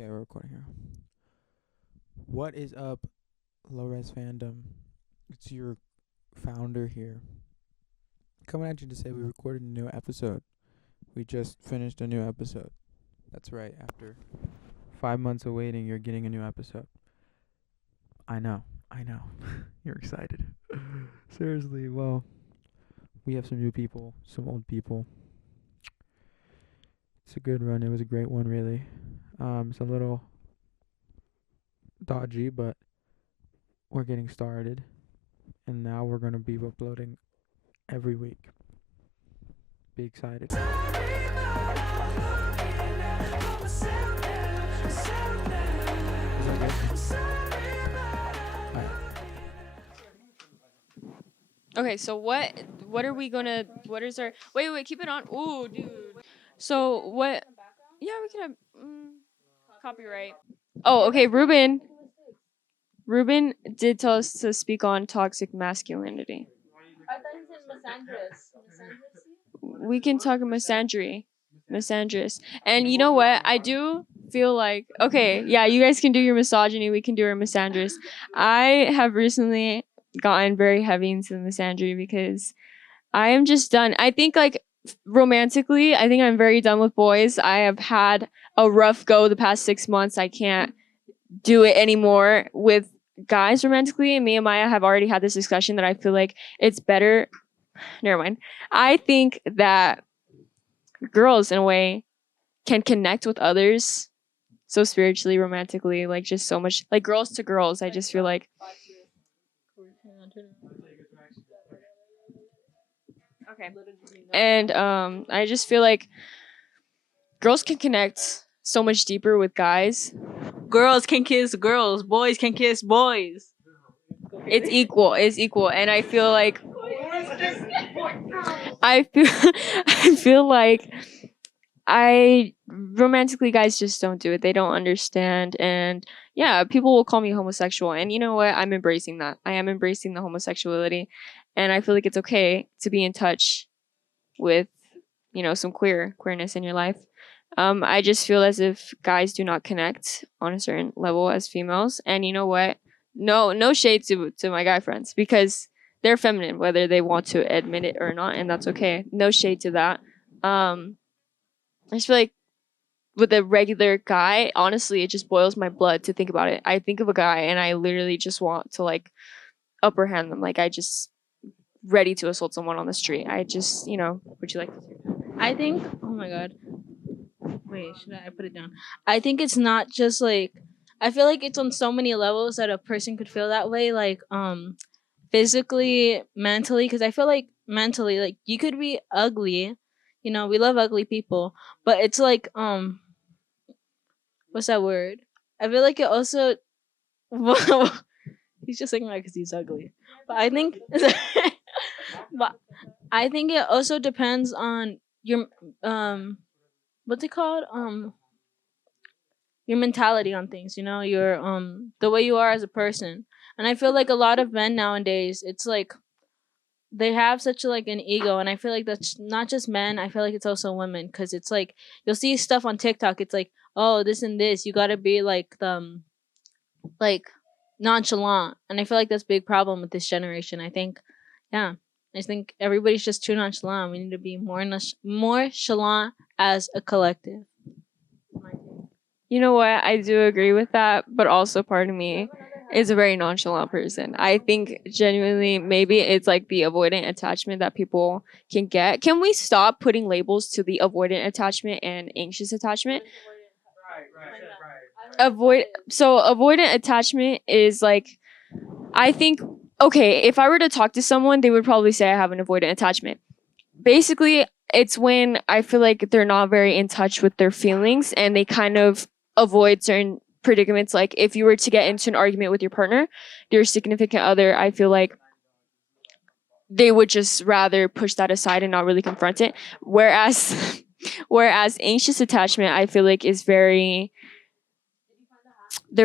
Okay, we're recording here. What is up, LOWrez fandom? It's your founder here. Coming at you to say we recorded a new episode. We just finished a new episode. That's right, after 5 months of waiting, you're getting a new episode. I know. You're excited. Seriously, well, we have some new people, some old people. It's a good run. It was a great one, really. It's a little dodgy, but we're getting started. And now we're going to be uploading every week. Be excited. Is that good? Alright. Okay, so what are we gonna? What is our? Wait, keep it on. Ooh, dude. So what? Yeah, we can have copyright. Oh, okay. Ruben did tell us to speak on toxic masculinity. I thought he said misandrous. We can talk misandrous. And you know what? I do feel like, okay, yeah, you guys can do your misogyny. We can do our misandrous. I have recently gotten very heavy into the misandry because I am just done. I think like romantically, I think I'm very done with boys. I have had a rough go the past 6 months. I can't do it anymore with guys romantically. And me and Maya have already had this discussion that I feel like it's better. Never mind. I think that girls, in a way, can connect with others so spiritually, romantically, like just so much, like girls to girls. I just feel like. Okay. And I just feel like girls can connect so much deeper with guys. Girls can kiss girls. Boys can kiss boys. It's equal. And I feel like I feel like romantically guys just don't do it. They don't understand, and yeah, people will call me homosexual, and you know what? I'm embracing that. I am embracing the homosexuality, and I feel like it's okay to be in touch with, some queerness in your life. I just feel as if guys do not connect on a certain level as females, and you know what? No shade to my guy friends, because they're feminine, whether they want to admit it or not, and that's okay. No shade to that. I just feel like with a regular guy, honestly, it just boils my blood to think about it. I think of a guy and I literally just want to like upper hand them. Like I just ready to assault someone on the street. I just, would you like to say? I think. Oh my god. Wait, should I put it down? I think it's not just like. I feel like it's on so many levels that a person could feel that way, like physically, mentally. Because I feel like mentally, like you could be ugly. We love ugly people, but it's like what's that word? I feel like it also. He's just saying that because he's ugly, but I think. But I think it also depends on your what's it called? Your mentality on things, your the way you are as a person. And I feel like a lot of men nowadays, it's like they have such like an ego, and I feel like that's not just men. I feel like it's also women, because it's like you'll see stuff on TikTok. It's like, oh, this and this, you gotta be like like nonchalant, and I feel like that's a big problem with this generation. I think, yeah. I think everybody's just too nonchalant. We need to be more nonchalant as a collective. You know what? I do agree with that, but also part of me is a very nonchalant person. I think genuinely maybe it's like the avoidant attachment that people can get. Can we stop putting labels to the avoidant attachment and anxious attachment? Avoidant attachment is like, I think, okay, if I were to talk to someone, they would probably say I have an avoidant attachment. Basically, it's when I feel like they're not very in touch with their feelings and they kind of avoid certain predicaments. Like if you were to get into an argument with your partner, your significant other, I feel like they would just rather push that aside and not really confront it. Whereas anxious attachment, I feel like they're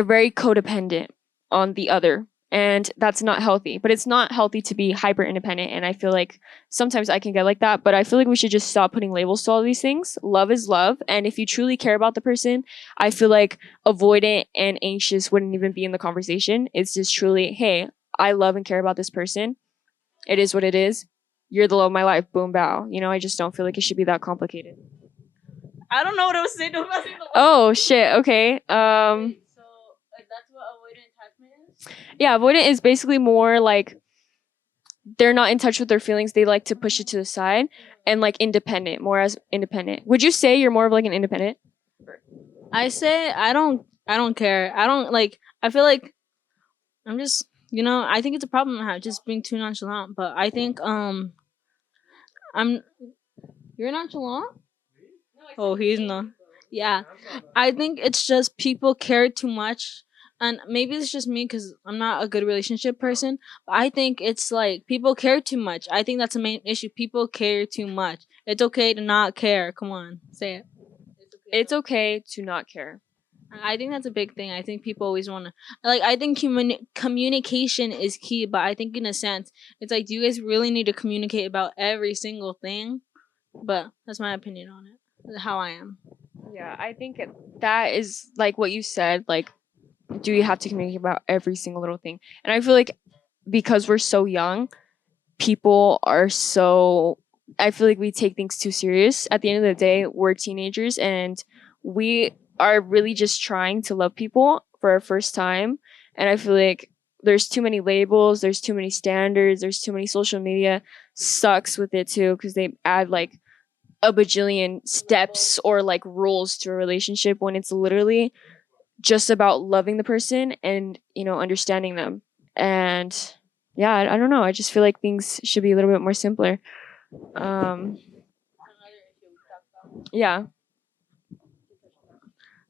very codependent on the other. And that's not healthy. But it's not healthy to be hyper independent. And I feel like sometimes I can get like that. But I feel like we should just stop putting labels to all these things. Love is love. And if you truly care about the person, I feel like avoidant and anxious wouldn't even be in the conversation. It's just truly, hey, I love and care about this person. It is what it is. You're the love of my life. Boom, bow. You know, I just don't feel like it should be that complicated. I don't know what I was saying. Oh, shit. Okay. So, like, that's what avoidant attachment is? Yeah, avoidant is basically more like they're not in touch with their feelings. They like to push it to the side. And like independent, more as independent. Would you say you're more of like an independent? I say I don't care. I don't like I feel like I'm just I think it's a problem I have just being too nonchalant. But I think I'm you're nonchalant? Oh, he's not. Yeah. I think it's just people care too much. And maybe it's just me because I'm not a good relationship person. But I think it's like people care too much. I think that's the main issue. People care too much. It's okay to not care. Come on, say it. It's okay to not care. I think that's a big thing. I think people always want to I think communication is key, but I think in a sense it's like, do you guys really need to communicate about every single thing? But that's my opinion on it. How I am. Yeah, I think that is like what you said. Like, do you have to communicate about every single little thing? And I feel like because we're so young, people are so. I feel like we take things too serious. At the end of the day, we're teenagers and we are really just trying to love people for our first time. And I feel like there's too many labels, there's too many standards, there's too many social media sucks with it too because they add like a bajillion steps or like rules to a relationship when it's literally just about loving the person and understanding them. And yeah, I don't know, I just feel like things should be a little bit more simpler. Yeah.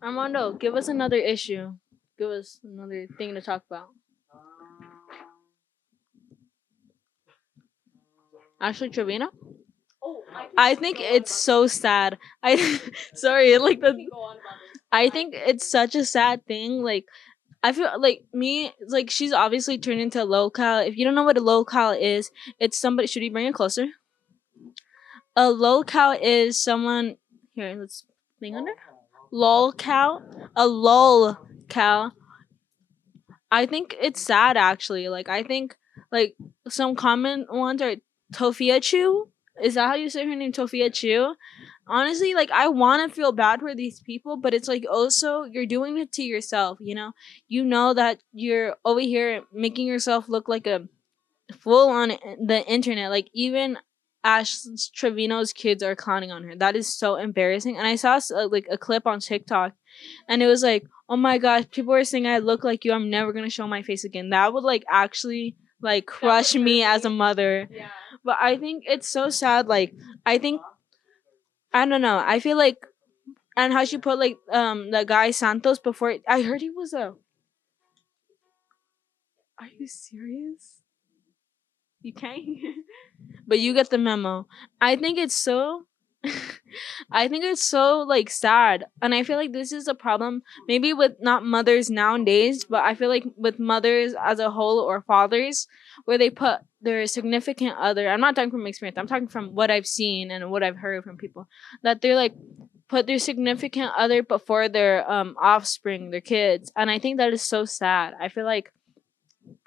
Armando, give us another issue. Give us another thing to talk about. Ashley Trevino? I think it's so sad. I sorry, like I think it's such a sad thing. Like I feel like me, like she's obviously turned into a low-cal. If you don't know what a low-cal is, it's somebody. Should we bring it closer? A low-cal is someone. Here, let's bring under. Lol-cal, a lol-cal. I think it's sad actually. Like I think like some common ones are Tofia Chu. Is that how you say her name? Tofia Chu. Honestly, like I want to feel bad for these people, but it's like also you're doing it to yourself. You know that you're over here making yourself look like a fool on the internet. Like even Ash Trevino's kids are clowning on her. That is so embarrassing. And I saw like a clip on TikTok, and it was like, oh my gosh, people are saying I look like you. I'm never gonna show my face again. That would like actually like crush me as a mother. Yeah. But I think it's so sad. Like I think I don't know. I feel like and how she put like the guy Santos before. I heard he was a. Are you serious? You can't. But you get the memo. I think it's so. I think it's so like sad, and I feel like this is a problem maybe with not mothers nowadays, but I feel like with mothers as a whole or fathers, where they put their significant other. I'm not talking from experience. I'm talking from what I've seen and what I've heard from people that they're like put their significant other before their offspring, their kids, and I think that is so sad. I feel like.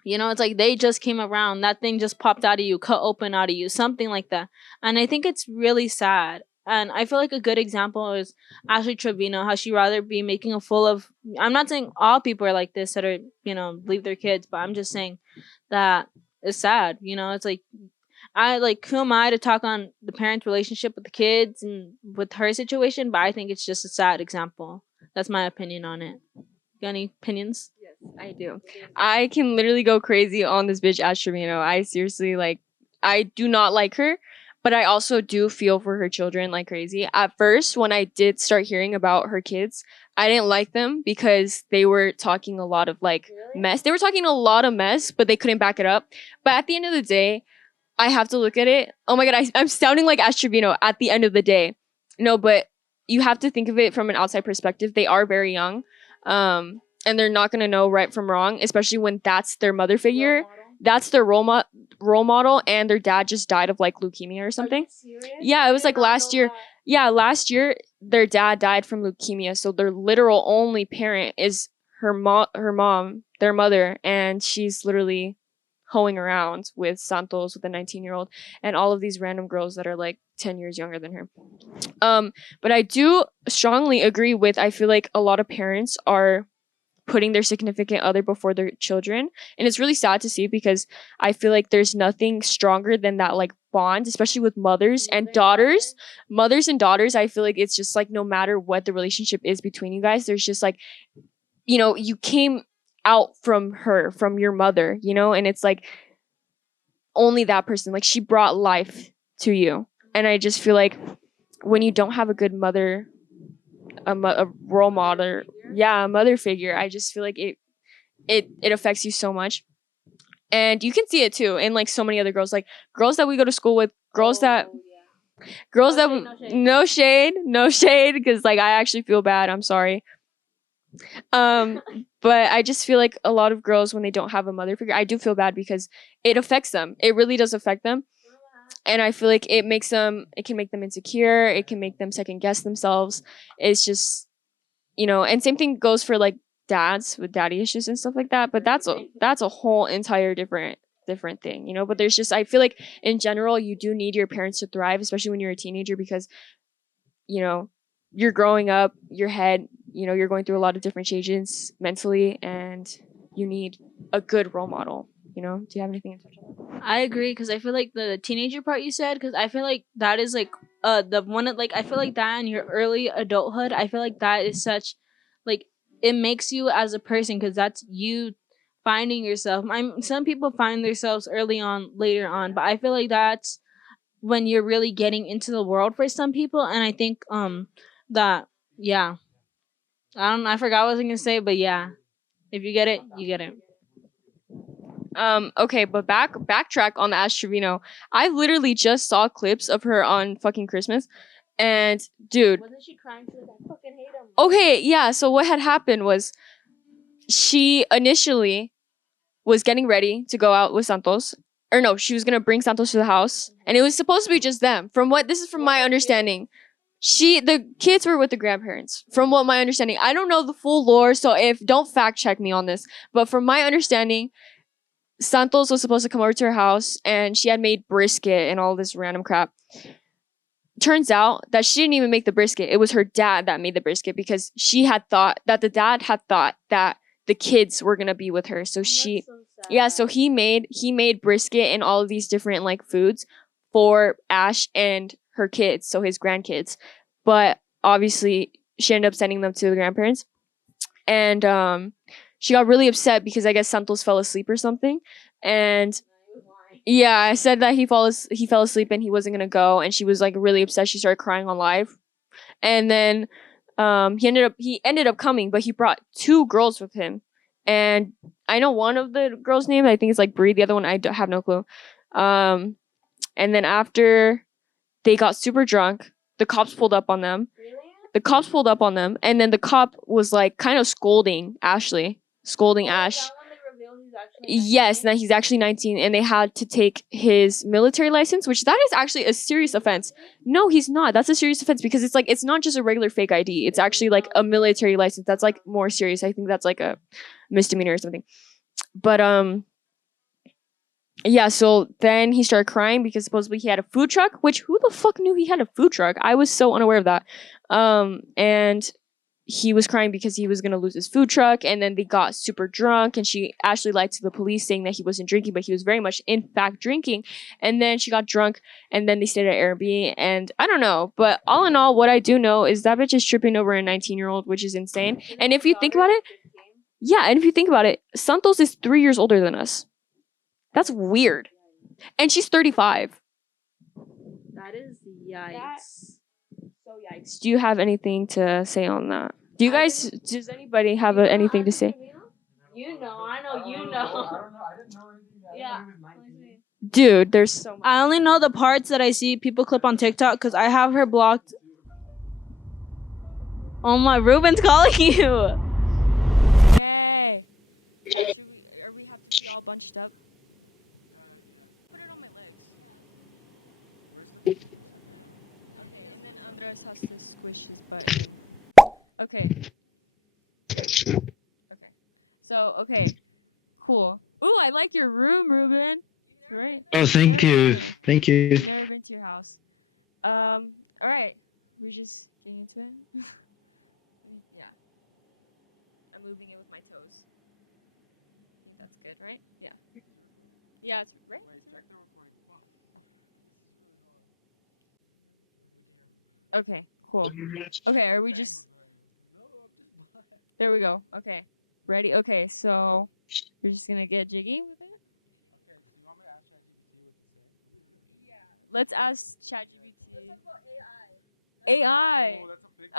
It's like they just came around. That thing just popped out of you, cut open out of you, something like that. And I think it's really sad. And I feel like a good example is Ashley Trevino, how she rather be making a fool of. I'm not saying all people are like this that are, leave their kids, but I'm just saying that it's sad. It's like, who am I to talk on the parent's relationship with the kids and with her situation? But I think it's just a sad example. That's my opinion on it. Got any opinions? Yes, I do. I can literally go crazy on this bitch Ash Trevino. I seriously I do not like her, but I also do feel for her children like crazy. At first, when I did start hearing about her kids, I didn't like them because they were talking a lot of mess. They were talking a lot of mess, but they couldn't back it up. But at the end of the day, I have to look at it. Oh my god, I'm sounding like Ash Trevino at the end of the day. No, but you have to think of it from an outside perspective. They are very young. and they're not gonna know right from wrong, especially when that's their mother figure. That's their role model, and their dad just died of like leukemia or something. Yeah, it was like last year. Yeah, last year their dad died from leukemia, so their literal only parent is her mom, their mother, and she's literally hoeing around with Santos, with a 19-year-old, and all of these random girls that are like 10 years younger than her. But I do strongly agree with, I feel like a lot of parents are putting their significant other before their children, and it's really sad to see, because I feel like there's nothing stronger than that like bond, especially with mothers and daughters. I feel like it's just like, no matter what the relationship is between you guys, there's just like, you know, you came out from your mother, you know, and it's like only that person, like she brought life to you. And I just feel like when you don't have a good mother, a role model, a mother figure, I just feel like it affects you so much. And you can see it too in like so many other girls, like girls that we go to school with, girls that no shade, because like I actually feel bad, I'm sorry. But I just feel like a lot of girls, when they don't have a mother figure, I do feel bad, because it affects them. It really does affect them. And I feel like it can make them insecure. It can make them second guess themselves. It's just, you know, and same thing goes for like dads with daddy issues and stuff like that. But that's a whole entire different thing, you know. But there's just, I feel like in general, you do need your parents to thrive, especially when you're a teenager, because, you know, you're growing up, your head, you know, you're going through a lot of different changes mentally, and you need a good role model, you know. Do you have anything to touch on? I agree, because I feel like the teenager part you said, because I feel like that is like the one that, like, I feel like that in your early adulthood, I feel like that is such, like, it makes you as a person, because that's you finding yourself. Some people find themselves early on, later on, but I feel like that's when you're really getting into the world for some people. And I think that, yeah, I forgot what I was gonna say, but yeah, if you get it, you get it. Okay, but backtrack on the Ash Trevino. I literally just saw clips of her on fucking Christmas, and dude, Wasn't she crying? She was like, I fucking hate him. Okay, yeah. So what had happened was, she initially was getting ready to go out with Santos, or no, she was gonna bring Santos to the house, and it was supposed to be just them. From my understanding. The kids were with the grandparents. From what my understanding, I don't know the full lore, so don't fact check me on this. But from my understanding, Santos was supposed to come over to her house, and she had made brisket and all this random crap. Turns out that she didn't even make the brisket. It was her dad that made the brisket, because she had thought that the dad had thought that the kids were gonna be with her. So so he made brisket and all of these different like foods for Ash and her kids, so his grandkids. But obviously she ended up sending them to the grandparents, and she got really upset because I guess Santos fell asleep or something. And yeah, I said that he fell asleep and he wasn't gonna go, and she was like really upset. She started crying on live, and then he ended up coming, but he brought 2 girls with him, and I know one of the girls' name. I think it's like Bree. The other one I have no clue. And then after they got super drunk, the cops pulled up on them. And then the cop was like kind of scolding Ash. Yes, that he's actually 19, and they had to take his military license, which that is actually a serious offense. No, he's not. That's a serious offense, because it's like, it's not just a regular fake ID. It's actually like a military license. That's like more serious. I think that's like a misdemeanor or something. But yeah, so then he started crying because supposedly he had a food truck, which who the fuck knew he had a food truck? I was so unaware of that. And he was crying because he was going to lose his food truck, and then they got super drunk, and she actually lied to the police saying that he wasn't drinking, but he was very much in fact drinking. And then she got drunk, and then they stayed at Airbnb, and I don't know, but all in all, what I do know is that bitch is tripping over a 19-year-old, which is insane. And if you think about it, Santos is 3 years older than us. That's weird. And she's 35. That is yikes. So yikes. Do you have anything to say on that? Does anybody have anything to say? You know, I know you know. I don't know. I didn't know anything that Yeah. he was 19. Dude, there's so much. I only know the parts that I see people clip on TikTok, because I have her blocked. Oh my, Ruben's calling you. Yeah. bunched up. Put it on my legs. Okay, and then Andres has to squish his butt. Okay. Okay. So, okay. Cool. Ooh, I like your room, Ruben. Right. Oh, thank you. Thank you. Never been to your house. All right. We're just getting into it. Yeah. I'm moving it with my toes. I think that's good, right? Yeah. Yeah, it's right. Okay, cool. Okay, are we just there we go. Okay. Ready? Okay, so you're just gonna get jiggy with it? Let's ask ChatGPT. AI.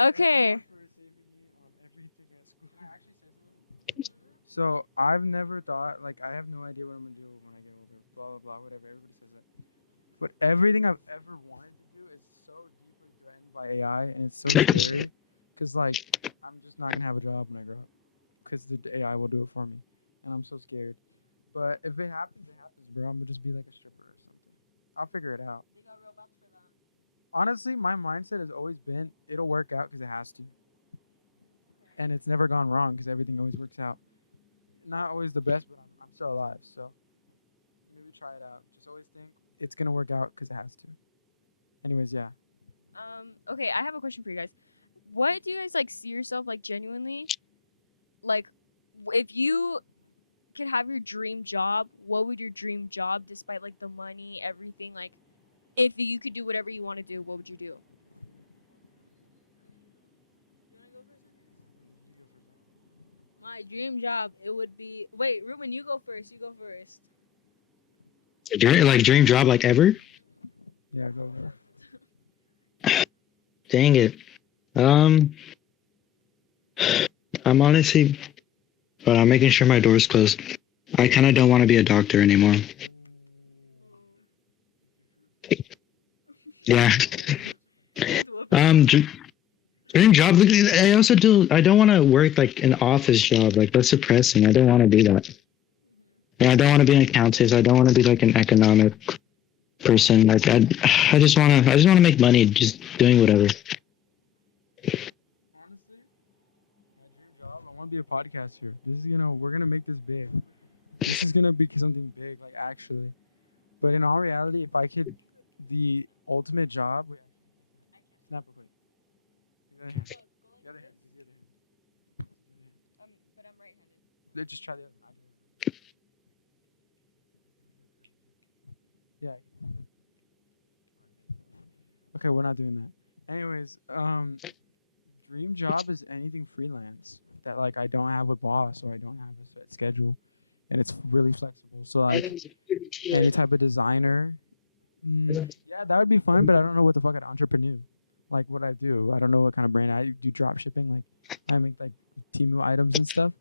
Okay. So I've never thought, like, I have no idea what I'm gonna do when I get older. Blah blah blah, whatever. Everybody says that. But everything I've ever wanted to do is so deeply threatened by AI, and it's so scary. Cause like I'm just not gonna have a job when I grow up, cause the AI will do it for me, and I'm so scared. But if it happens, bro. I'm gonna just be like a stripper or something. I'll figure it out. Honestly, my mindset has always been it'll work out because it has to, and it's never gone wrong because everything always works out. Not always the best, but I'm still alive, so maybe try it out. Just always think it's gonna work out because it has to. Anyways, yeah. Okay, I have a question for you guys. What do you guys like see yourself like genuinely? Like if you could have your dream job, what would your dream job despite like the money, everything, like if you could do whatever you want to do, what would you do? My dream job, it would be. Wait, Ruben, you go first. You go first. Like dream job, like ever? Yeah, go there. Dang it. Um, I'm honestly, but I'm making sure my door's closed. I kind of don't want to be a doctor anymore. Yeah. Dream job. I also do. I don't want to work like an office job. Like that's depressing. I don't want to do that. Yeah, I don't want to be an accountant. I don't want to be like an economic person. Like I just want to. I just want to make money. Just doing whatever. Honestly, job. I want to be a podcaster. This is we're gonna make this big. This is gonna be something big, like actually. But in all reality, if I could, the ultimate job. Snap a quick. The other hand. The other hand. But I'm right. Just try the other. Yeah. Okay, we're not doing that. Anyways, dream job is anything freelance that like I don't have a boss or I don't have a set schedule, and it's really flexible. So like any type of designer, yeah, that would be fun. But I don't know what the fuck an entrepreneur, like what I do. I don't know what kind of brand I do. Drop shipping, like I make like Temu items and stuff.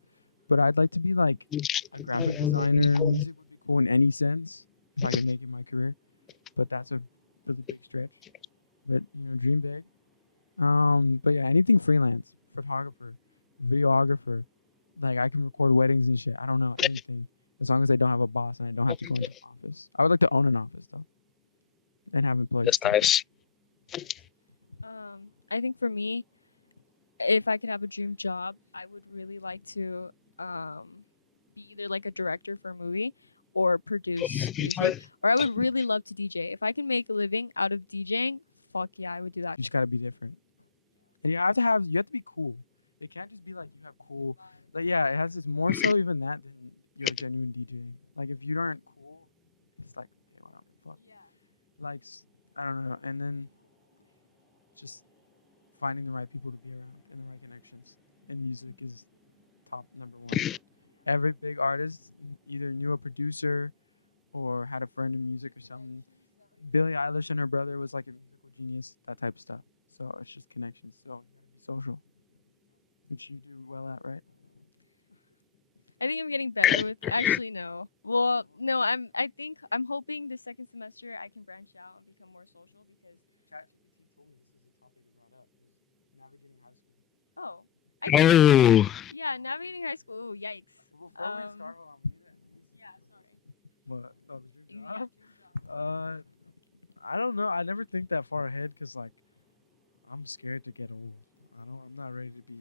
But I'd like to be like a graphic designer. Music would be cool in any sense if I could make it my career. But that's a really big stretch. But dream big. But yeah, anything freelance, photographer, videographer, like I can record weddings and shit. I don't know anything, as long as I don't have a boss and I don't have to go into an office. I would like to own an office though, and have employees. That's nice. I think for me, if I could have a dream job, I would really like to be either like a director for a movie or produce, or I would really love to DJ. If I can make a living out of DJing, fuck yeah, I would do that. You just gotta be different, and you have to be cool. It can't just be like you have cool. Like yeah, it has this more so even that than you're genuine DJing. Like if you aren't cool, it's like okay, well, fuck. Like I don't know, and then just finding the right people to be around and the right connections. And music is top number one. Every big artist either knew a producer or had a friend in music or something. Billie Eilish and her brother was like a musical genius, that type of stuff. So it's just connections, so social, which you do well at, right? I think I'm getting better with. Actually, no. Well, no. I think I'm hoping the second semester I can branch out and become more social because. Oh. Oh. Yeah, navigating high school. Ooh, yikes. What? Oh, dream job? I don't know. I never think that far ahead because like I'm scared to get old. I'm not ready to be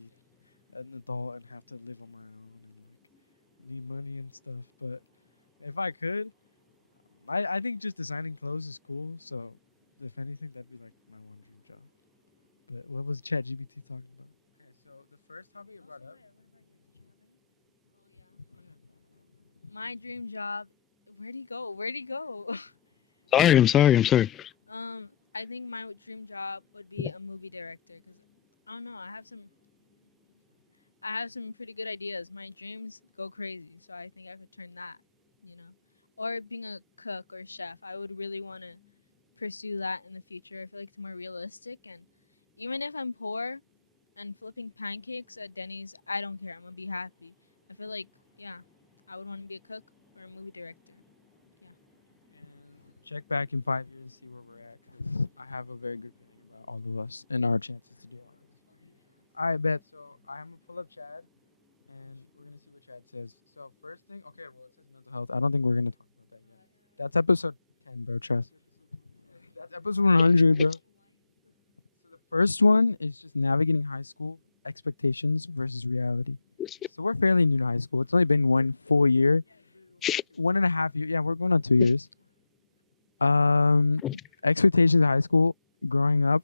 an adult and have to live on my own and need money and stuff. But if I could, I think just designing clothes is cool. So if anything, that'd be like my one dream job. But what was ChatGPT talking about? Okay, so the first topic you brought up. My dream job. Where'd he go? Where'd he go? Sorry, I'm sorry. I'm sorry. I think my dream job would be a movie director. 'Cause I don't know. I have some pretty good ideas. My dreams go crazy, so I think I could turn that. You know, or being a cook or chef. I would really want to pursue that in the future. I feel like it's more realistic, and even if I'm poor and flipping pancakes at Denny's, I don't care. I'm gonna be happy. I feel like, yeah, I would want to be a cook or a movie director. Check back in 5 years, see where we're at. 'Cause I have a very good feeling about all of us and our chances to do all this. I bet. So I'm gonna pull up chat, and we're gonna see what chat says. So first thing, okay, well, it says mental health. I don't think we're gonna complete that yet. That's episode 10, bro. Trust. That's episode 100, bro. So the first one is just navigating high school expectations versus reality. So we're fairly new to high school. It's only been 1 full year, 1.5 years. Yeah, we're going on 2 years. Um, expectations in high school, growing up,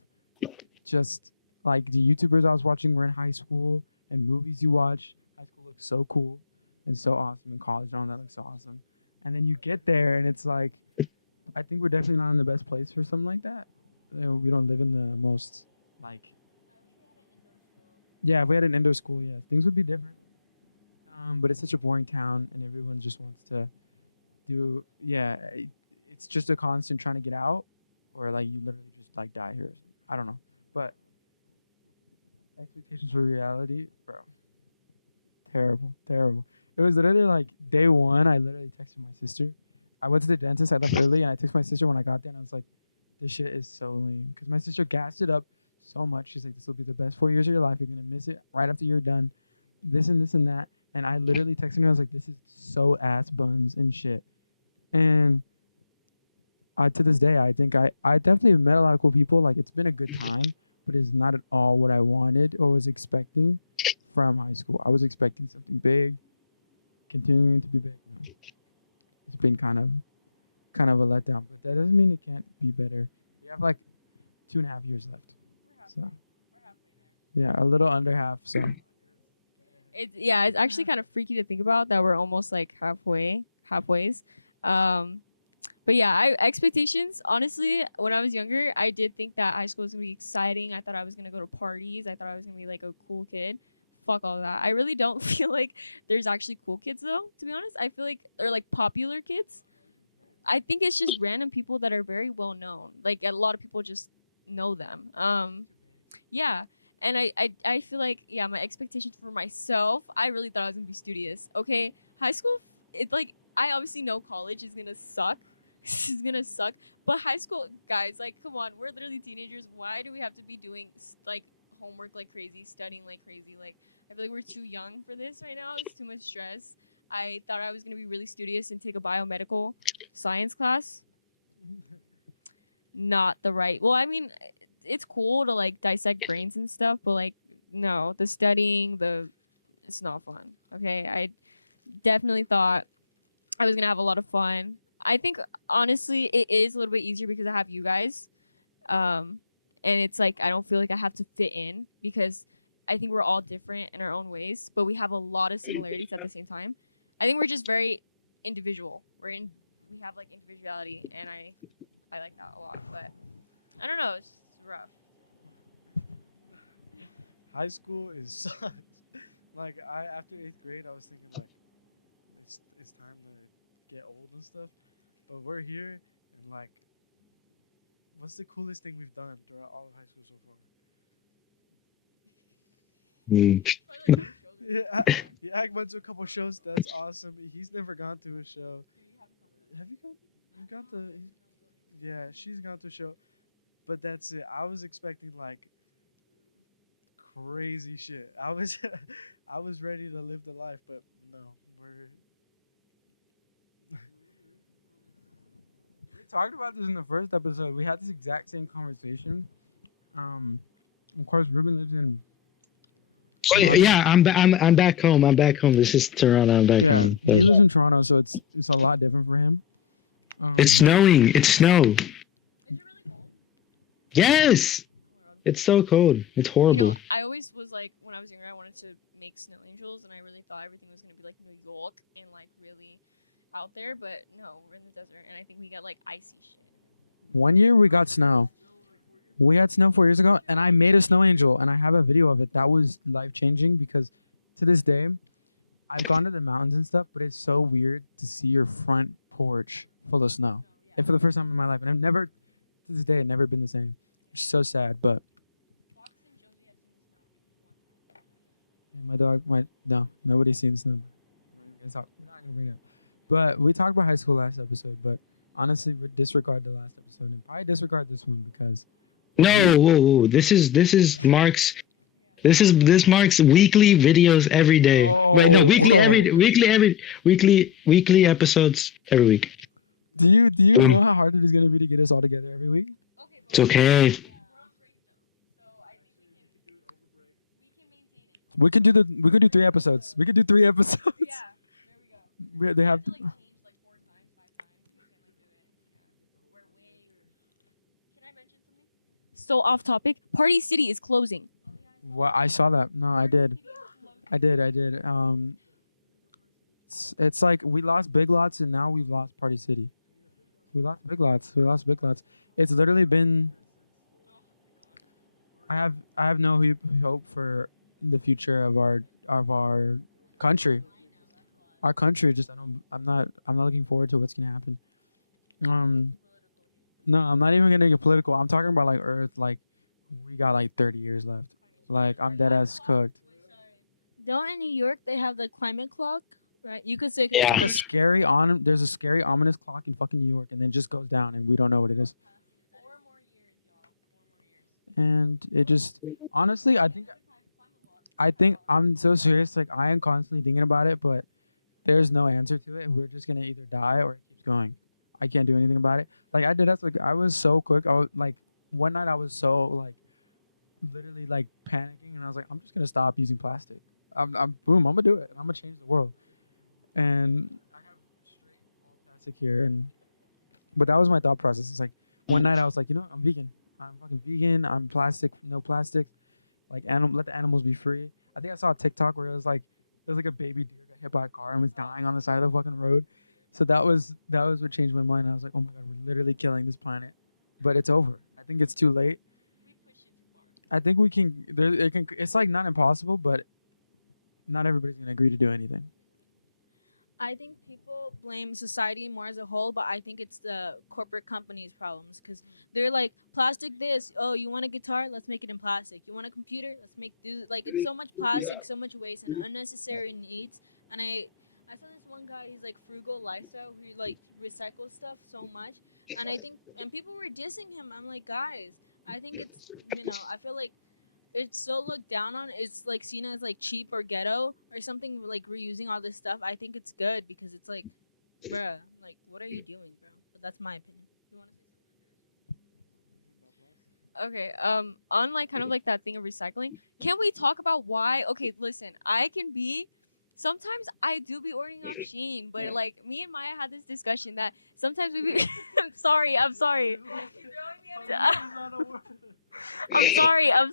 just like the YouTubers I was watching were in high school, and movies you watch. High school looks so cool and so awesome, and college and all that looks so awesome. And then you get there, and it's like, I think we're definitely not in the best place for something like that. You know, we don't live in the most like. Yeah, if we had an indoor school, yeah, things would be different. But it's such a boring town, and everyone just wants to do. Yeah, it's just a constant trying to get out, or like you literally just like die here. I don't know, but expectations for reality, bro. Terrible, terrible. It was literally like day one. I literally texted my sister. I went to the dentist. I left early, and I texted my sister when I got there. And I was like, "This shit is so lame." Because my sister gassed it up so much. She's like, "This will be the best 4 years of your life. You're gonna miss it right after you're done. This and that." And I literally texted her. I was like, "This is so ass buns and shit." And to this day, I think I definitely have met a lot of cool people. Like it's been a good time, but it's not at all what I wanted or was expecting from high school. I was expecting something big, continuing to be big. It's been kind of a letdown, but that doesn't mean it can't be better. We have like 2.5 years left, so yeah, a little under half. So It's actually kind of freaky to think about that we're almost like halfways. Um, but yeah, expectations. Honestly, when I was younger, I did think that high school was gonna be exciting. I thought I was gonna go to parties. I thought I was gonna be like a cool kid. Fuck all that. I really don't feel like there's actually cool kids though. To be honest, I feel like they're like popular kids. I think it's just random people that are very well known. Like a lot of people just know them. Yeah. And I feel like yeah, my expectations for myself, I really thought I was gonna be studious. Okay, high school, it's like I obviously know college is gonna suck. It's gonna suck. But high school, guys, like, come on, we're literally teenagers. Why do we have to be doing like homework like crazy, studying like crazy? Like, I feel like we're too young for this right now. It's too much stress. I thought I was gonna be really studious and take a biomedical science class. Not the right. Well, I mean, it's cool to like dissect brains and stuff, but like, no, the studying, it's not fun. Okay, I definitely thought I was gonna have a lot of fun. I think honestly, it is a little bit easier because I have you guys, um, and it's like I don't feel like I have to fit in because I think we're all different in our own ways, but we have a lot of similarities at the same time. I think we're just very individual. We have like individuality, and I like that a lot. But I don't know, it's just rough. high school is sucked. Like I after 8th grade, I was thinking like it's time to get old and stuff. But we're here, and like, what's the coolest thing we've done throughout all of high school so far? Mm. Yeah, yeah, I went to a couple shows. That's awesome. He's never gone to a show. Have you gone? You gone to? Yeah, she's gone to a show. But that's it. I was expecting like crazy shit. I was, I was ready to live the life, but no, we're talked about this in the first episode. We had this exact same conversation. Of course, Ruben lives in. Oh, yeah, I'm back home. I'm back home. This is Toronto. I'm back home. He But lives in Toronto, so it's a lot different for him. it's snowing. It's snow. Yes. It's so cold. It's horrible. I always was like, when I was younger, I wanted to make snow angels, and I really thought everything was gonna be like New York and like really out there. But no, we're in the desert, and I think we got like icy shit. One year we got snow. We had snow 4 years ago, and I made a snow angel, and I have a video of it. That was life changing because to this day, I've gone to the mountains and stuff, but it's so weird to see your front porch full of snow. And for the first time in my life, and I've never, to this day, never been the same. It's so sad, but my dog, nobody's seen snow. It's not gonna bring it. But we talked about high school last episode, but honestly, we disregard the last episode and probably disregard this one because. No, whoa. This marks weekly videos every day. Wait, no, weekly episodes every week. Do you know how hard it is gonna be to get us all together every week? It's okay. We could do 3 episodes. We could do 3 episodes. They have. So off topic, Party City is closing. Well, I saw that. No, I did. It's like we lost Big Lots and now we've lost Party City. We lost Big Lots. It's literally been. I have no hope for the future of our country. Our country just I'm not looking forward to what's gonna happen. No, I'm not even gonna get political. I'm talking about like Earth. Like we got like 30 years left. Like I'm dead ass cooked. Don't in New York they have the climate clock, right? You could say Yeah. There's a scary ominous clock in fucking New York, and then it just goes down, and we don't know what it is. And it just honestly, I think I'm so serious. Like I am constantly thinking about it, but there's no answer to it. We're just gonna either die or keep going. I can't do anything about it. Like I did that. Like I was so quick. I was like, one night I was so like, literally like panicking, and I was like, I'm just gonna stop using plastic. I'm boom. I'm gonna do it. I'm gonna change the world. And I got plastic here, but that was my thought process. It's like one night I was like, you know, I'm vegan. I'm fucking vegan. I'm plastic. No plastic. Like let the animals be free. I think I saw a TikTok where it was like a baby deer that hit by a car and was dying on the side of the fucking road. So that was what changed my mind. I was like, oh my god, we're literally killing this planet, but it's over. I think it's too late. I think we can. It's like not impossible, but not everybody's gonna agree to do anything. I think people blame society more as a whole, but I think it's the corporate companies' problems because they're like plastic. This, oh, you want a guitar? Let's make it in plastic. You want a computer? Let's make do like it's so much plastic, so much waste, and unnecessary needs. And I saw this one guy. He's like frugal lifestyle. He like recycles stuff so much, and I think and people were dissing him. I'm like, guys, I think it's I feel like it's so looked down on. It's like seen as like cheap or ghetto or something. Like reusing all this stuff. I think it's good because it's like, bruh, like what are you doing, bro? But that's my opinion. Okay, on like kind of like that thing of recycling, can we talk about why? Okay, listen, sometimes I do be ordering off Shein, but like me and Maya had this discussion that sometimes we be I'm sorry. I'm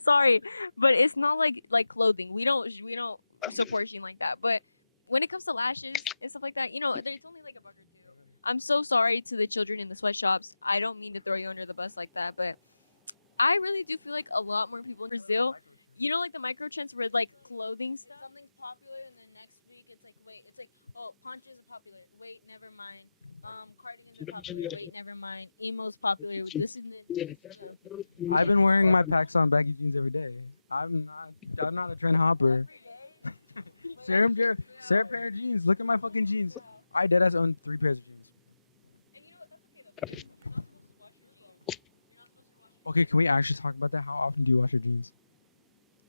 sorry, but it's not like clothing. We don't support Shein like that. But when it comes to lashes and stuff like that, there's only like a buck or two. I'm so sorry to the children in the sweatshops. I don't mean to throw you under the bus like that, but I really do feel like a lot more people in Brazil, like the micro trends where like clothing stuff. Something's popular, and then next week it's like, wait, it's like, oh, ponchos is popular. Wait, never mind. Cardigans are popular. Wait, never mind. Emo's popular. This is this. I've been wearing my packs on baggy jeans every day. I'm not a trend hopper. Sarah pair of jeans. Look at my fucking jeans. I deadass own 3 pairs of jeans. Okay, can we actually talk about that? How often do you wash your jeans?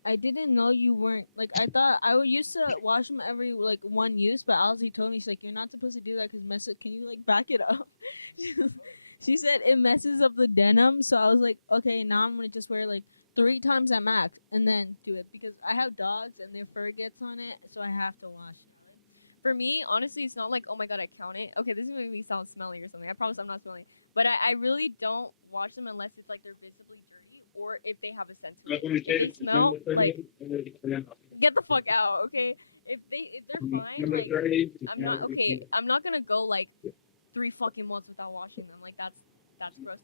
I didn't know you weren't like. I thought I used to wash them every like one use, but Ozzy told me she's like, you're not supposed to do that because mess it. Can you like back it up? She said it messes up the denim, so I was like, okay, now I'm gonna just wear like 3 times at max, and then do it because I have dogs and their fur gets on it, so I have to wash it. For me, honestly, it's not like, oh my god, I count it. Okay, this is making me sound smelly or something. I promise I'm not smelly. But I really don't wash them unless it's like they're visibly dirty or if they have a scent to it. If they smell like, get the fuck out, okay? If they're fine, like I'm not gonna go like 3 fucking months without washing them. Like that's gross.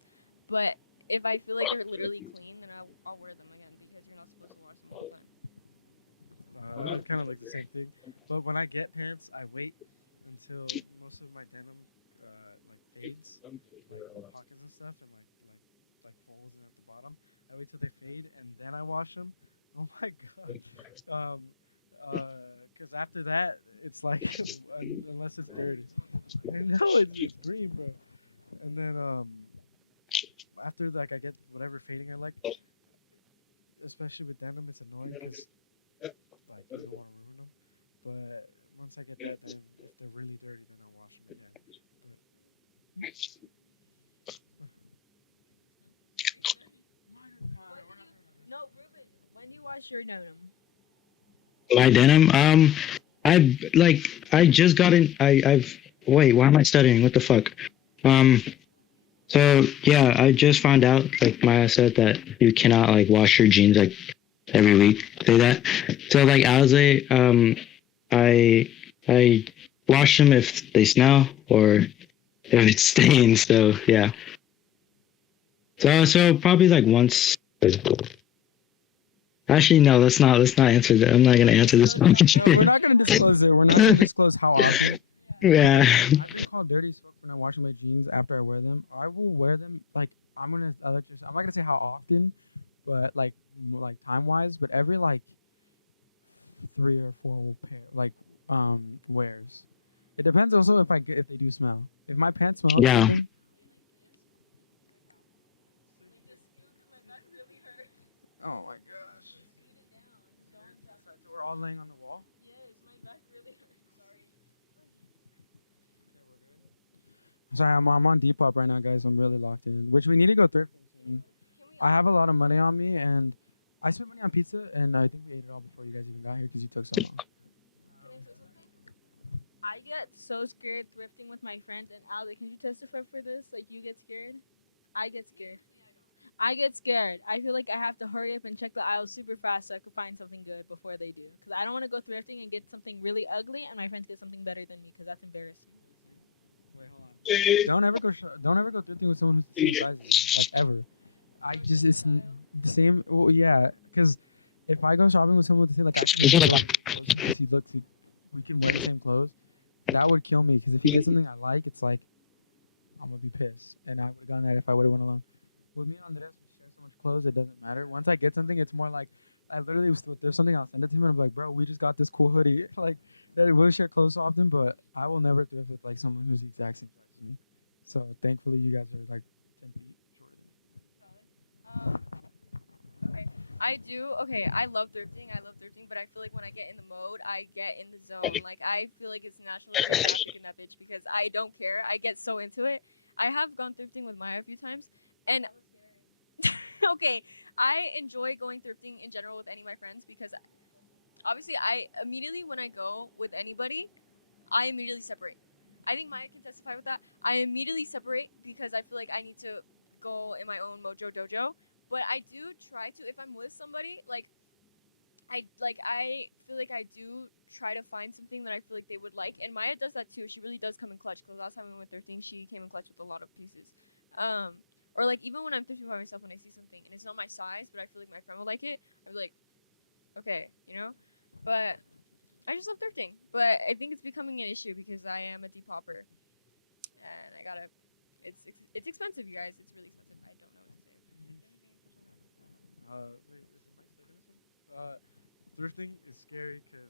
But if I feel like they're literally clean, then I'll wear them again because you're not supposed to wash them all the time. It's kind of like the same thing. But when I get pants, I wait until most of my denim fades, pockets and stuff, and like holes at the bottom. I wait till they fade and then I wash them. Oh my god. Um, because after that, it's like unless it's dirty. I know it's green, bro. And then after like I get whatever fading I like, especially with denim, it's annoying because like I don't want to ruin them. But once I get that done, if they're really dirty, then I'll wash them again. No, Ruben, when you wash your denim? My denim. I just got in. I've wait. Why am I studying? What the fuck? Um. So yeah, I just found out. Like Maya said that you cannot like wash your jeans like every week. Say that. So like I was I wash them if they smell or if it's stained. So yeah. So probably like once. Actually, no. Let's not answer that. I'm not gonna answer this. No, we're not gonna disclose it. We're not gonna disclose how often. Yeah. I've been called dirty soap when I wash my jeans after I wear them. I will wear them like I'm not gonna say how often, but like time wise, but every like 3 or 4 pair wears. It depends also if if they do smell. If my pants smell, Yeah. something, oh my gosh, we're all laying on the wall. Sorry, I'm on Depop right now, guys. I'm really locked in. Which we need to go thrifting. I have a lot of money on me, and I spent money on pizza, and I think we ate it all before you guys even got here because you took so long. I get so scared thrifting with my friends, and Ali, can you testify for this? Like, you get scared? I get scared. I get scared. I feel like I have to hurry up and check the aisles super fast so I can find something good before they do. Because I don't want to go thrifting and get something really ugly, and my friends get something better than me, because that's embarrassing. Wait, hold on. Don't ever go thrifting with someone who's the same size as you, like ever. The same. Well, yeah, because if I go shopping with someone with the same like we can wear the same clothes, that would kill me. Because if he gets something I like, it's like I'm gonna be pissed, and I would have done that if I would have went alone. With me and Andres, we share so much clothes, it doesn't matter. Once I get something, it's more like I literally if there's something I'll send it to him, and I'm like, bro, we just got this cool hoodie. Like that we'll share clothes so often, but I will never thrift with like someone who's the exact same size as me. So thankfully, you guys are like. Okay. I do. Okay, I love thrifting. But I feel like when I get in the mode, I get in the zone. Like I feel like it's naturally traffic in that bitch because I don't care. I get so into it. I have gone thrifting with Maya a few times, and okay, I enjoy going thrifting in general with any of my friends because obviously I immediately when I go with anybody, I immediately separate. I think Maya can testify with that. I immediately separate because I feel like I need to go in my own mojo dojo. But I do try to if I'm with somebody I feel like I do try to find something that I feel like they would like, and Maya does that too. She really does come in clutch. Because last time we went thrifting, she came in clutch with a lot of pieces. Or like even when I'm thrifting by myself, when I see something and it's not my size, but I feel like my friend will like it, I'm like, okay, you know. But I just love thrifting. But I think it's becoming an issue because I am a depopper, and I gotta. It's expensive, you guys. It's really expensive. I don't know. Thrifting is scary because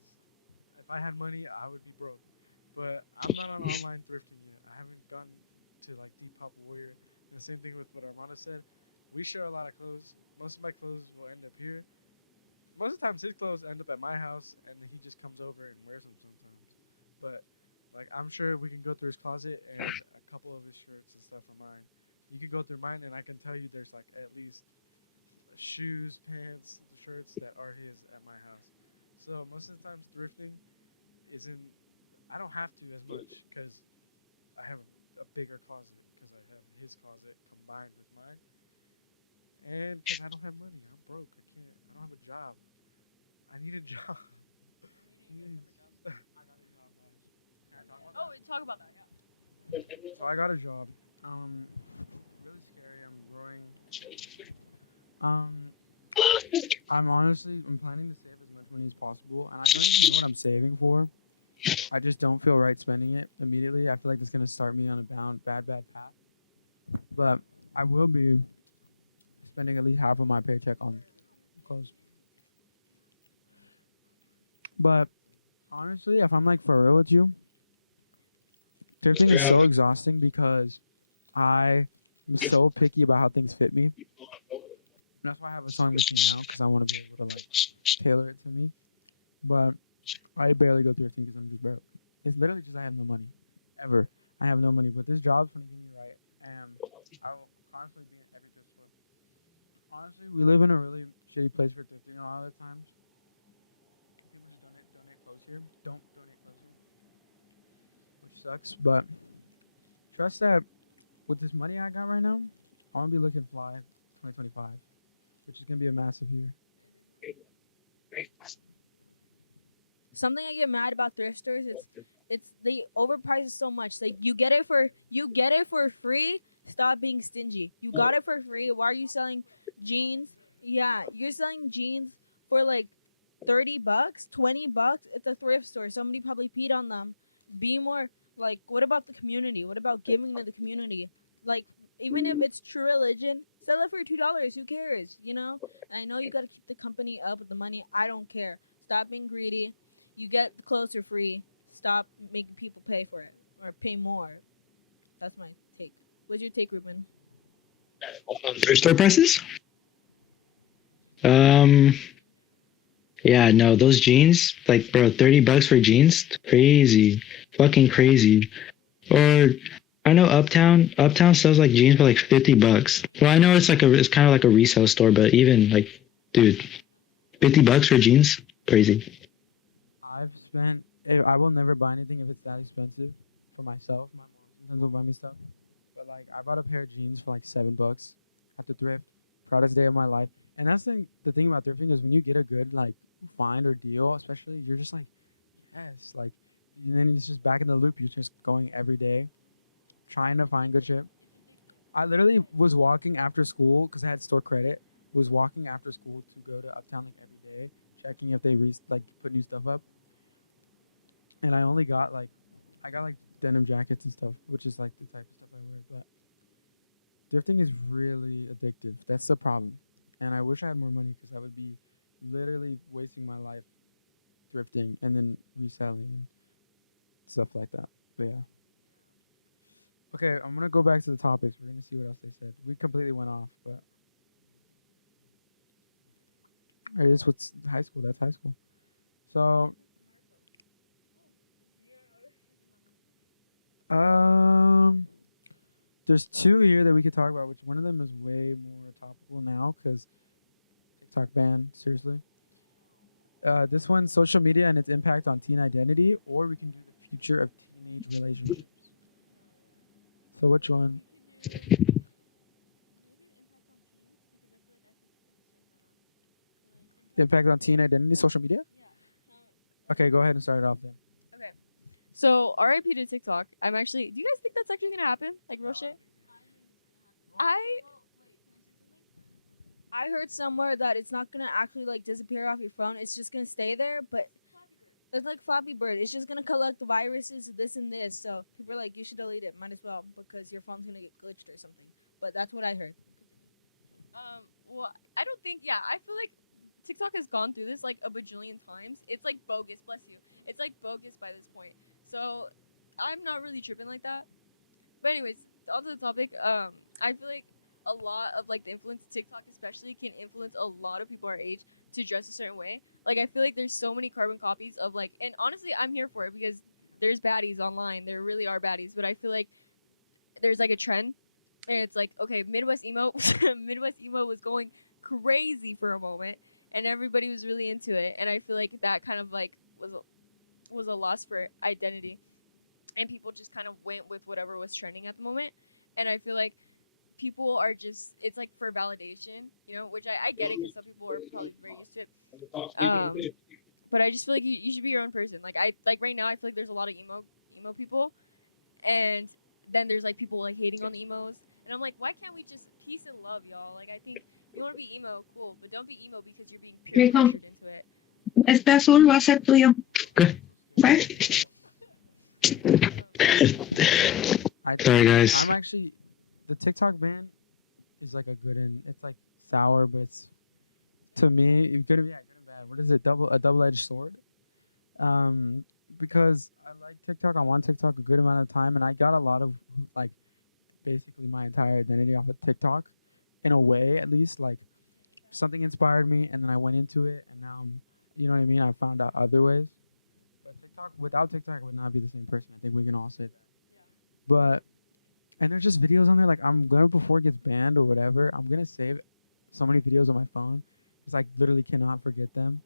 if I had money, I would be broke. But I'm not on online thrifting yet. I haven't gotten to like Depop Warrior. And the same thing with what Armando said. We share a lot of clothes. Most of my clothes will end up here. Most of the times, his clothes end up at my house, and then he just comes over and wears them sometimes. But like, I'm sure we can go through his closet, and a couple of his shirts and stuff are mine. You could go through mine, and I can tell you there's like at least shoes, pants, shirts that are his at my house. So most of the times thrifting isn't. I don't have to as much because I have a bigger closet because I have his closet combined with mine, and because I don't have money. I'm broke. I can't. I don't have a job. I need a job. Oh, we talk about that. So I got a job. Really scary. I'm growing. Um, I'm planning to save as much money as possible, and I don't even know what I'm saving for. I just don't feel right spending it immediately. I feel like it's gonna start me on a bad path. But I will be spending at least half of my paycheck on clothes. But honestly, if I'm like for real with you, thrifting is so exhausting because I am so picky about how things fit me. And that's why I have a song with me now because I want to be able to like tailor it to me. But I barely go thrifting because I'm just broke. It's literally just I have no money, ever. I have no money. But this job's gonna do me right, and I will constantly be in every thrift store. Honestly, we live in a really shitty place for thrifting a lot of the times. People just donate clothes here. Don't donate clothes, which sucks. But trust that with this money I got right now, I want to be looking fly 2025, which is gonna be a massive year. Something I get mad about thrift stores is it's they overprice it so much. Like you get it for free. Stop being stingy. You got it for free. Why are you selling jeans? Yeah, you're selling jeans for like $30, $20. It's a thrift store. Somebody probably peed on them. Be more like, what about the community? What about giving to the community? Like, even if it's true religion, sell it for $2. Who cares? You know. And I know you got to keep the company up with the money. I don't care. Stop being greedy. You get the clothes for free. Stop making people pay for it or pay more. That's my take. What's your take, Ruben? Thrift store prices? Um, yeah, no, those jeans, like, bro, $30 for jeans, crazy, fucking crazy. Or I know Uptown sells like jeans for like $50. Well, I know it's kind of like a resale store, but even like, dude, $50 for jeans, crazy. I've spent. I will never buy anything if it's that expensive for myself. My mom sometimes will buy me stuff, but like I bought a pair of jeans for like $7 at the thrift. Proudest day of my life. And that's the thing about thrifting is when you get a good like find or deal, especially you're just like yes, like and then it's just back in the loop. You're just going every day, trying to find good shit. I literally was walking after school because I had store credit. Was walking after school to go to Uptown like every day, checking if they like put new stuff up. And I got like denim jackets and stuff, which is like the type of stuff I wear. But thrifting is really addictive. That's the problem. And I wish I had more money because I would be literally wasting my life thrifting and then reselling stuff like that. But yeah. Okay, I'm gonna go back to the topics. We're gonna see what else they said. We completely went off, but it is what's high school. That's high school. So, um, there's two here that we could talk about. Which one of them is way more topical now because TikTok ban. Seriously. This one, social media and its impact on teen identity, or we can do the future of teenage relationships. So which one? The impact on teen identity, social media? Okay, go ahead and start it off then. Okay. So RIP to TikTok. I'm actually. Do you guys think that's actually gonna happen? Like real shit? I I heard somewhere that it's not gonna actually like disappear off your phone. It's just gonna stay there, but it's like Flappy Bird. It's just gonna collect the viruses, this and this. So people are like, you should delete it. Might as well because your phone's gonna get glitched or something. But that's what I heard. well, I don't think. Yeah, I feel like TikTok has gone through this like a bajillion times. It's like bogus. Bless you. It's like bogus by this point. So I'm not really tripping like that. But anyways, on to the topic. I feel like a lot of like the influence of TikTok especially can influence a lot of people our age to dress a certain way. Like I feel like there's so many carbon copies of like, and honestly, I'm here for it because there's baddies online. There really are baddies, but I feel like there's like a trend and it's like, okay, Midwest emo, Midwest emo was going crazy for a moment, and everybody was really into it, and I feel like that kind of like was a loss for identity, and people just kind of went with whatever was trending at the moment, and I feel like people are just it's like for validation, which I get it because some people are probably very used to it. But I just feel like you should be your own person. Like right now I feel like there's a lot of emo people, and then there's like people like hating on emos, and I'm like, why can't we just peace and love, y'all? Like I think you want to be emo, cool, but don't be emo because you're being peer pressured into it. Este azul va a ser tuyo. Bye. I Sorry, think guys. I'm actually the TikTok ban is like a good and it's like sour, but it's to me it's gonna be good and bad. What is it? A double-edged sword. Because I like TikTok. I'm on TikTok a good amount of time, and I got a lot of like basically my entire identity off of TikTok, in a way at least. Like something inspired me, and then I went into it, and now you know what I mean. I found out other ways. But TikTok without TikTok, I would not be the same person. I think we can all say that. But and there's just videos on there like I'm gonna before it gets banned or whatever. I'm gonna save so many videos on my phone because I literally cannot forget them.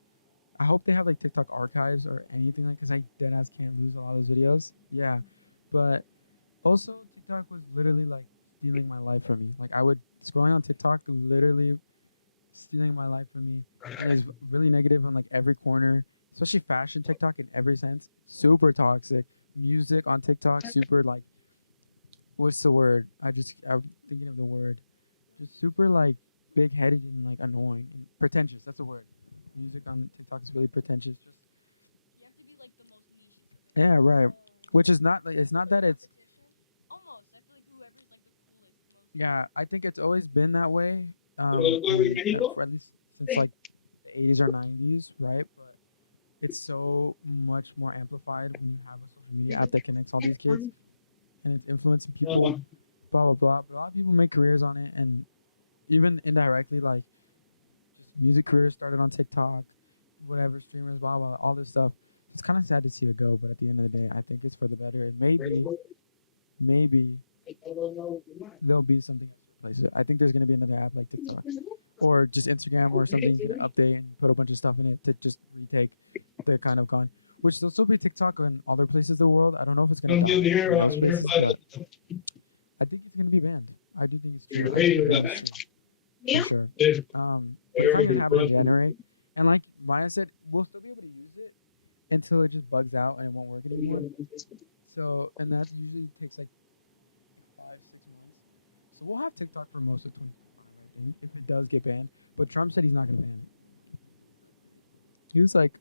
I hope they have like TikTok archives or anything like because I dead ass can't lose a lot of those videos. Yeah, but also TikTok was literally like stealing my life from me. Like I would scrolling on TikTok literally stealing my life from me. It was really negative on like every corner, especially fashion TikTok in every sense. Super toxic. Music on TikTok, super like what's the word? I'm thinking of the word. It's super like big headed and like annoying and pretentious. That's a word. Music on TikTok is really pretentious. You have to be like the most meaningful. Yeah, right. Which is not like it's not that it's Almost. I feel like whoever's like the yeah. I think it's always been that way. For at least since like the 80s or 90s, right? But it's so much more amplified when you have a social media app that connects all these kids and it's influencing people. Blah blah blah. But a lot of people make careers on it, and even indirectly, like just music careers started on TikTok, whatever streamers, blah blah, all this stuff. It's kind of sad to see it go, but at the end of the day, I think it's for the better. And maybe there'll be something places. I think there's gonna be another app like TikTok or just Instagram or something you can update and put a bunch of stuff in it to just retake the kind of con. Which there'll still be TikTok in other places of the world. I don't know if it's gonna die in most places, but I think it's gonna be banned. I do think it's gonna be banned for sure. It kind of happened in January, and like Maya said, we'll still be able to use it until it just bugs out and it won't work anymore. So, and that usually takes like 5, 6 months. So we'll have TikTok for most of 2025, if it does get banned. But Trump said he's not gonna ban it. He was like,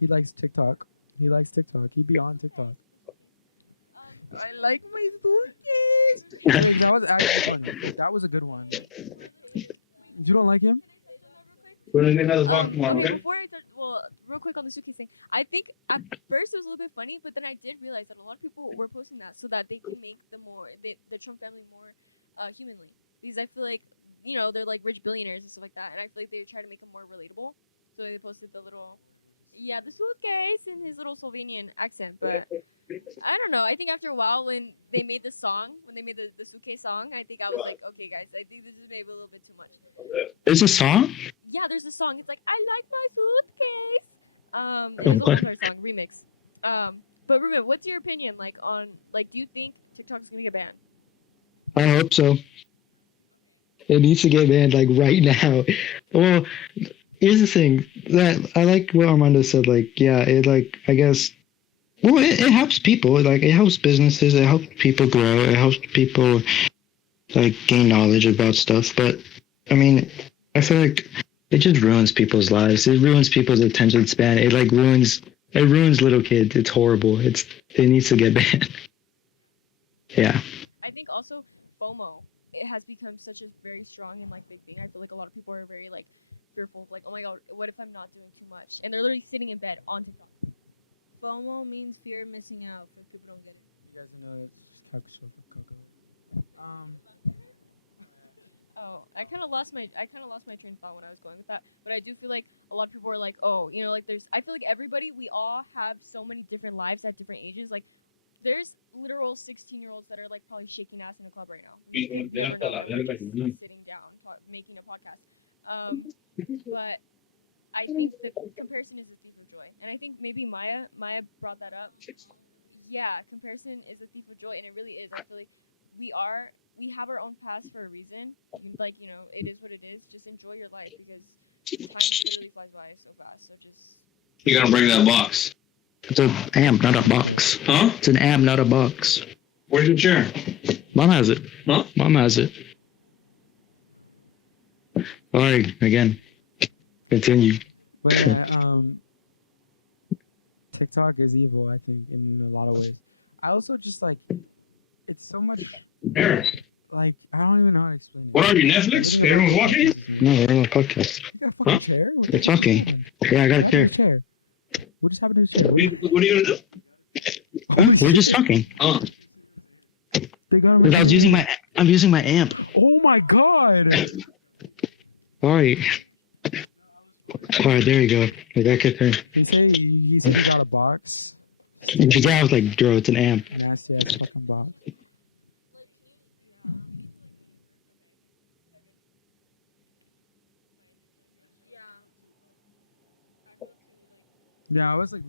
he likes TikTok. He likes TikTok. He'd be on TikTok. I like my suitcase. That was actually funny. That was a good one. You don't like him? Okay, before real quick on the suitcase thing, I think at first it was a little bit funny, but then I did realize that a lot of people were posting that so that they can make the Trump family more humanly, because I feel like they're like rich billionaires and stuff like that, and I feel like they try to make them more relatable, so they posted the little the suitcase in his little Slovenian accent, but I don't know. I think after a while, when they made the song, when they made the suitcase song, I think I was like, okay, guys, I think this is maybe a little bit too much. There's a song? Yeah, there's a song. It's like I like my suitcase. It's a popular song remix. But Ruben, what's your opinion like on like? Do you think TikTok is gonna get banned? I hope so. It needs to get banned like right now. Well, here's the thing that I like what Armando said. Like, yeah, it like I guess. Well, it helps people. Like, it helps businesses. It helps people grow. It helps people like gain knowledge about stuff. But I mean, I feel like it just ruins people's lives. It ruins people's attention span. It like ruins. It ruins little kids. It's horrible. It needs to get banned. Yeah. I think also FOMO. It has become such a very strong and like big thing. I feel like a lot of people are very like fearful of like, oh my god, what if I'm not doing too much? And they're literally sitting in bed on TikTok. FOMO means fear of missing out. For people don't get it. You guys know it's just talk shit with Coco. Oh, I kind of lost my train of thought when I was going with that. But I do feel like a lot of people are like, oh, like there's. I feel like everybody, we all have so many different lives at different ages. Like there's literal 16-year-olds that are like probably shaking ass in a club right now. You never know them just sitting down making a podcast. But I think the comparison is a thief of joy, and I think maybe Maya brought that up. Yeah, comparison is a thief of joy, and it really is. I feel like we have our own past for a reason. Like, it is what it is. Just enjoy your life because time literally flies by so fast. So just You gotta bring that box. It's an amp, not a box. Huh? It's an amp, not a box. Where's your chair? Mom has it. Huh? Mom has it. Sorry, again. Continue. But yeah, TikTok is evil, I think, in a lot of ways. I also just like, it's so much, Eric, like, I don't even know how to explain it. what are you, Netflix? Everyone's watching you? No, we're on a podcast. You got a fucking Huh? chair? We're talking. Yeah, I got a chair. What just happened to the chair? What are you gonna do? Huh? We're just talking. Oh, They got him. Because I'm using my amp. Oh my god! Sorry. Alright, there you go. I got kicked her. he said he got a box. The guy was like, bro, it's an amp. Nasty ass fucking box. Yeah, I was like,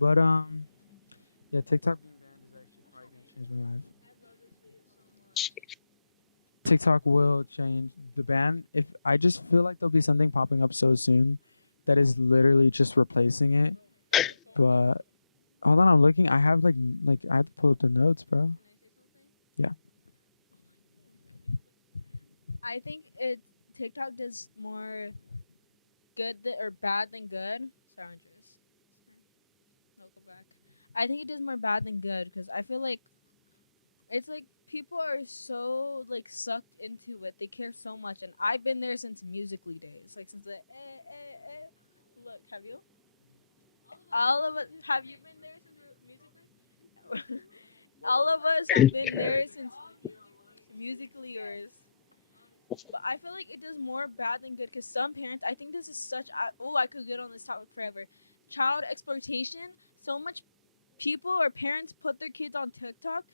but yeah, TikTok. TikTok will change the ban. If I just feel like there'll be something popping up so soon that is literally just replacing it. But hold on, I'm looking. I have like I have to pull up the notes, bro. I think TikTok does more good or bad than good. Sorry, Andres. No, go back. I think it does more bad than good because I feel like it's like people are so like sucked into it. They care so much, and I've been there since Musically days. Like since the Look, have you? All of us. Have you been there since Musically? All of us have been there since Musically or. But I feel like it does more bad than good because some parents, I think this is such. I could get on this topic forever. Child exploitation. So much people or parents put their kids on TikTok.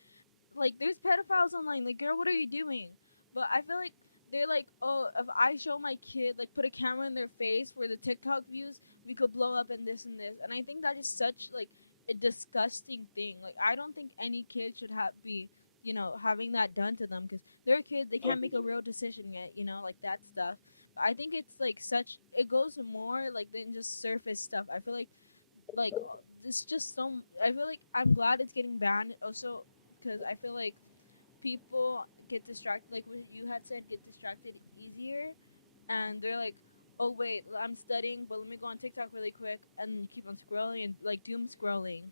Like, there's pedophiles online. Like, girl, what are you doing? But I feel like they're like, oh, if I show my kid, like, put a camera in their face for the TikTok views, we could blow up and this and this. And I think that is such like a disgusting thing. Like, I don't think any kid should be having that done to them because they're kids. They can't make a real decision yet. Like that stuff. But I think it's like such. It goes more like than just surface stuff. I feel like it's just so. I feel like I'm glad it's getting banned. Also, because I feel like people get distracted. Like what you had said, get distracted easier, and they're like, "Oh wait, I'm studying, but let me go on TikTok really quick and keep on scrolling and like doom scrolling."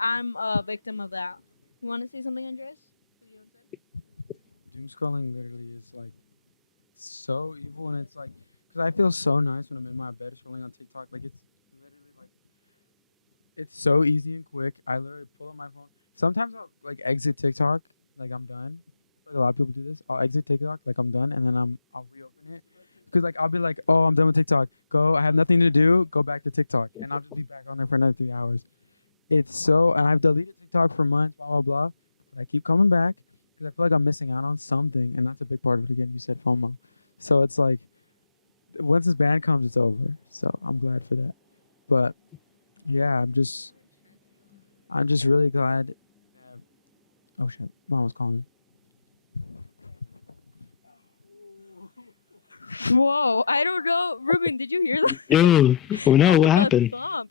I'm a victim of that. You want to say something, Andres? Doom scrolling literally is like so evil, and it's like, cause I feel so nice when I'm in my bed scrolling on TikTok. Like it's literally like it's so easy and quick. I literally pull up my phone. Sometimes I'll like exit TikTok, like I'm done. Like a lot of people do this. I'll exit TikTok, like I'm done, and then I'll reopen it. Cause like I'll be like, oh, I'm done with TikTok. Go, I have nothing to do. Go back to TikTok, and I'll just be back on there for another 3 hours. It's so, and I've deleted TikTok for months, blah blah blah. But I keep coming back because I feel like I'm missing out on something, and that's a big part of it. Again, you said FOMO, so it's like once this ban comes, it's over. So I'm glad for that. But yeah, I'm just really glad. Oh shit, mom was calling. whoa, I don't know, Ruben. Did you hear that? Yo, oh no, what A happened? thump.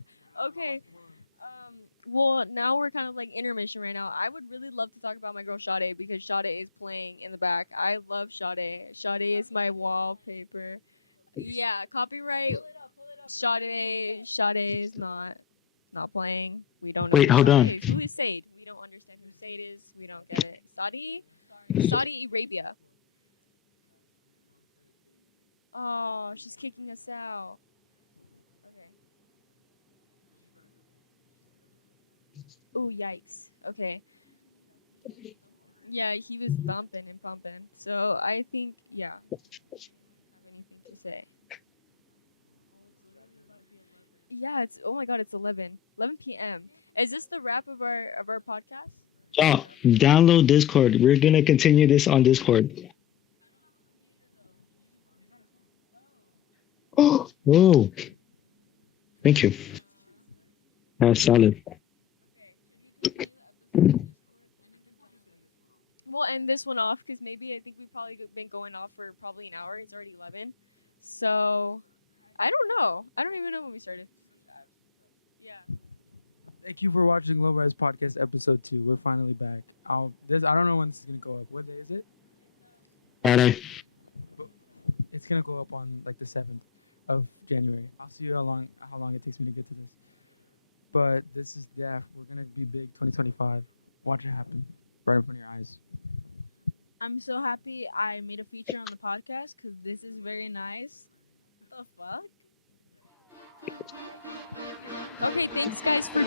Okay. Well, now we're kind of like intermission right now. I would really love to talk about my girl Sade because Sade is playing in the back. I love Sade. Sade is my wallpaper. Yeah, copyright. Sade is not playing. We don't know. Wait, hold on. Who is Sade? We don't understand who Sade is. We don't get it. Saudi Arabia. Oh, she's kicking us out. Ooh, yikes. Okay. Yeah, he was bumping and pumping. So I think, yeah. Anything to say? Yeah, it's, oh my god, it's 11 p.m. Is this the wrap of our podcast? Y'all, download Discord. We're gonna continue this on Discord. Oh, thank you. That's solid. We'll end this one off because maybe I think we've probably been going off for probably an hour. It's already 11. So I don't know. I don't even know when we started. Yeah. Thank you for watching LOWrez Podcast episode 2. We're finally back. I don't know when this is gonna go up. What day is it? Friday. It's gonna go up on like the 7th of January. I'll see you how long it takes me to get to this. But this is we're gonna be big 2025. Watch it happen right in front of your eyes. I'm so happy I made a feature on the podcast because this is very nice. The fuck? Okay, thanks guys for